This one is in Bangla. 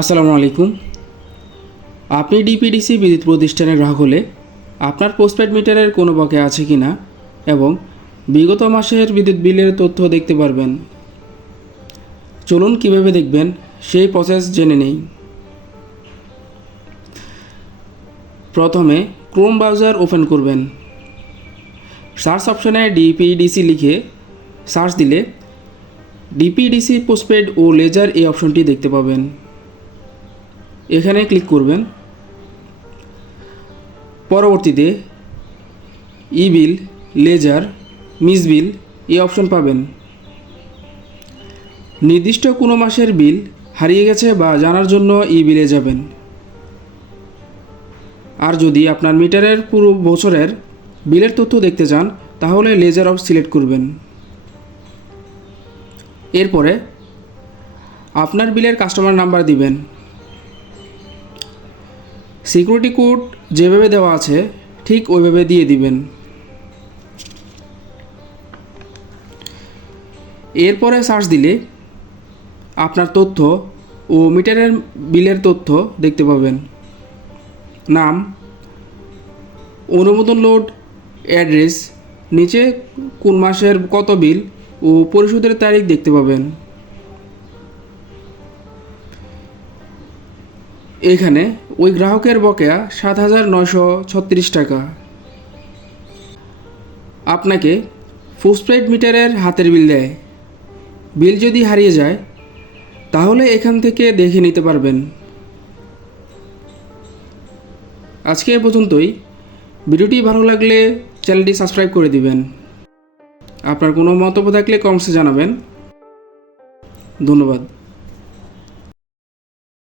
আসসালামু আলাইকুম। আপনি ডিপিডিসি বিদ্যুৎ প্রতিষ্ঠানের গ্রাহক হলে আপনার পোস্টপেড মিটারের কোনো বকেয়া আছে কি না এবং বিগত মাসের বিদ্যুৎ বিলের তথ্য দেখতে পারবেন। চলুন কিভাবে দেখবেন সেই প্রসেস জেনে নেই। প্রথমে ক্রোম ব্রাউজার ওপেন করবেন। সার্চ অপশনে ডিপিডিসি লিখে সার্চ দিলে ডিপিডিসি পোস্টপেড ও লেজার এই অপশনটি দেখতে পাবেন। এখানে ক্লিক করবেন। পরবর্তীতে ই বিল, লেজার, মিস বিল এই অপশন পাবেন। নির্দিষ্ট কোনো মাসের বিল হারিয়ে গেছে বা জানার জন্য ই বিলে যাবেন। আর যদি আপনার মিটারের পুরো বছরের বিলের তথ্য দেখতে চান তাহলে লেজার অপশন সিলেক্ট করবেন। এরপরে আপনার বিলের কাস্টমার নাম্বার দিবেন। সিকিউরিটি কোড যেভাবে দেওয়া আছে ঠিক ওইভাবে দিয়ে দিবেন। এরপরে সার্চ দিলে আপনার তথ্য ও মিটারের বিলের তথ্য দেখতে পাবেন। নাম, অনুমোদন লোড, অ্যাড্রেস, নিচে কোন মাসের কত বিল ও পরিশোধের তারিখ দেখতে পাবেন। এখানে ওই গ্রাহকের বকেয়া ৭,৯৩৬ টাকা। আপনাকে পোস্টপেড মিটারের হাতের বিল দেয়। বিল যদি হারিয়ে যায় তাহলে এখান থেকে দেখে নিতে পারবেন। আজকে এ পর্যন্তই। ভিডিওটি ভালো লাগলে চ্যানেলটি সাবস্ক্রাইব করে দিবেন। আপনার কোনো মন্তব্য থাকলে কমেন্টসে জানাবেন। ধন্যবাদ।